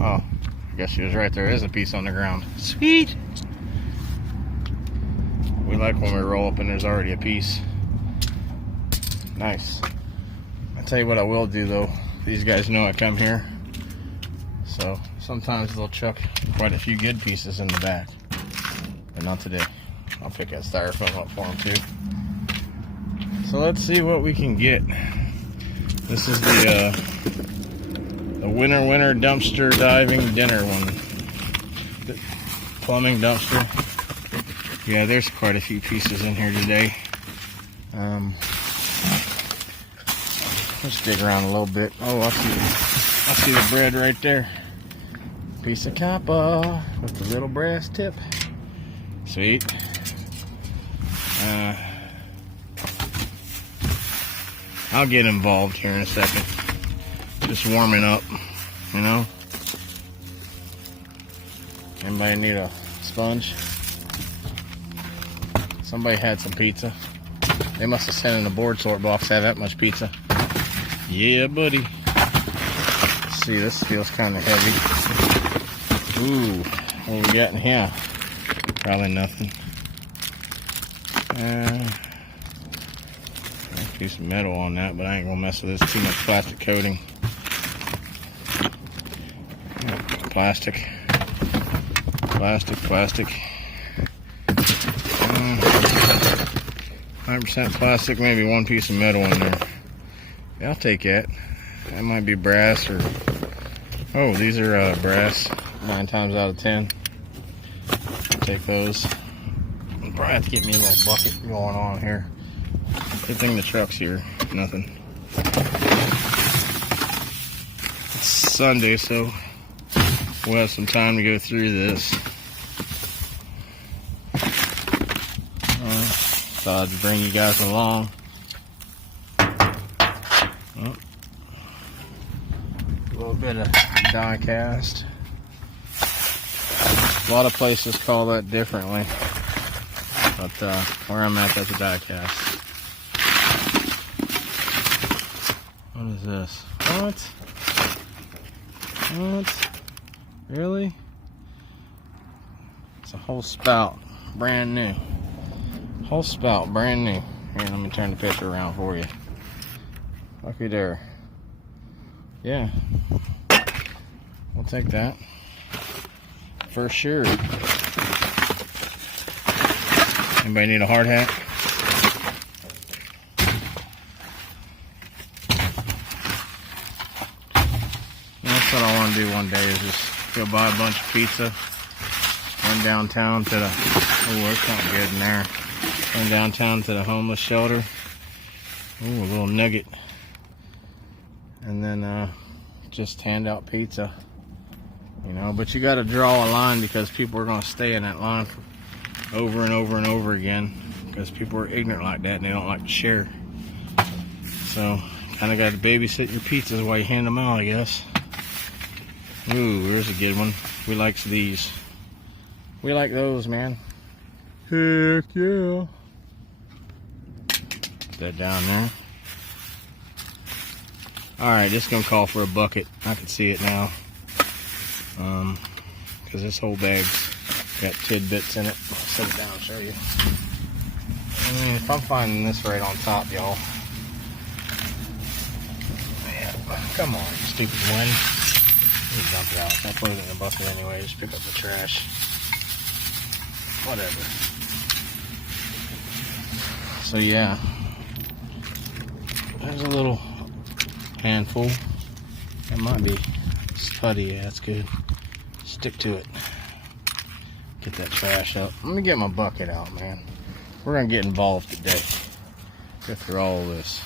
Oh, I guess she was right. There is a piece on the ground. Sweet. We like when we roll up and there's already a piece. Nice. I'll tell you what I will do though. These guys know I come here. So sometimes they'll chuck quite a few good pieces in the back. But not today. I'll pick that styrofoam up for them too. So let's see what we can get. This is the winter dumpster diving dinner one. The plumbing dumpster. Yeah, there's quite a few pieces in here today. Let's dig around a little bit. Oh, I see the bread right there. Piece of copper with the little brass tip. Sweet. I'll get involved here in a second. Just warming up, you know. Anybody need a sponge? Somebody had some pizza. They must have sent in a board sort box to have that much pizza. Yeah, buddy. Let's see, this feels kind of heavy. Ooh, what we got in here? Probably nothing. Piece of metal on that, but I ain't gonna mess with this. Too much plastic coating. Plastic. 100% plastic, maybe one piece of metal in there. Yeah, I'll take that. That might be brass or... Oh, these are brass. 9 times out of 10. I'll take those. I'll probably have to get me a little bucket going on here. Good thing the truck's here. Nothing. It's Sunday, so we'll have some time to go through this. Thought I'd bring you guys along. Oh. A little bit of die cast. A lot of places call that differently, but where I'm at, that's a die cast. What is this? What? Really? It's a whole spout, brand new. Whole spout, brand new. Here, let me turn the picture around for you. Looky there. Yeah. We'll take that. For sure. Anybody need a hard hat? That's what I want to do one day, is just go buy a bunch of pizza, run downtown to the... Oh, there's something good in there. Run downtown to the homeless shelter. Ooh, a little nugget. And then just hand out pizza. You know, but you got to draw a line, because people are going to stay in that line for over and over and over again, because people are ignorant like that and they don't like to share. So, kind of got to babysit your pizzas while you hand them out, I guess. Ooh, there's a good one. We likes these. We like those, man. Heck yeah. Put that down there. Alright, just gonna call for a bucket. I can see it now. Because this whole bag's got tidbits in it. I'll set it down and show you. I mean, if I'm finding this right on top, y'all. Man, come on, you stupid wind. You dump it out. I'll put it in the bucket anyway. Just pick up the trash. Whatever. So yeah, there's a little handful. It might be putty. Yeah, that's good. Stick to it. Get that trash up. Let me get my bucket out, man. We're gonna get involved today. Go through all of this.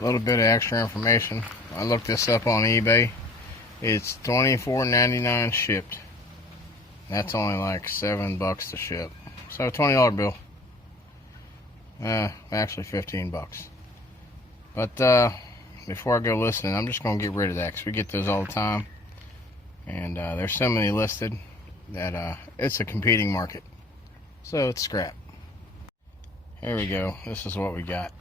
A little bit of extra information. I looked this up on eBay. It's $24.99 shipped. That's only like $7 to ship. So $20 bill. Actually $15. But before I go listening, I'm just gonna get rid of that because we get those all the time, and there's so many listed that it's a competing market. So it's scrap. Here we go. This is what we got.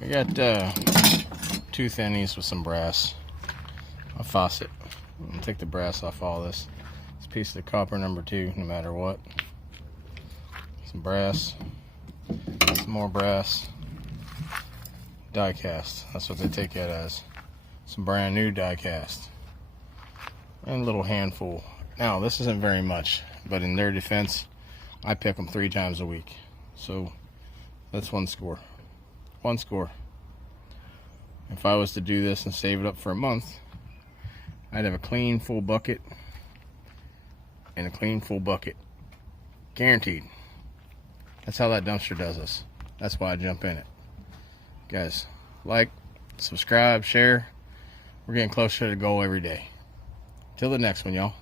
We got 2 thinnies with some brass. A faucet. I'm gonna take the brass off all this. This piece of the copper number 2, no matter what. Some brass. Some more brass. Die cast. That's what they take that as. Some brand new die cast. And a little handful. Now, this isn't very much, but in their defense, I pick them 3 times a week. So that's 1 score. 1 score. If I was to do this and save it up for a month, I'd have a clean full bucket and a clean full bucket. Guaranteed. That's how that dumpster does us. That's why I jump in it. Guys, like, subscribe, share. We're getting closer to the goal every day. Till the next one, y'all.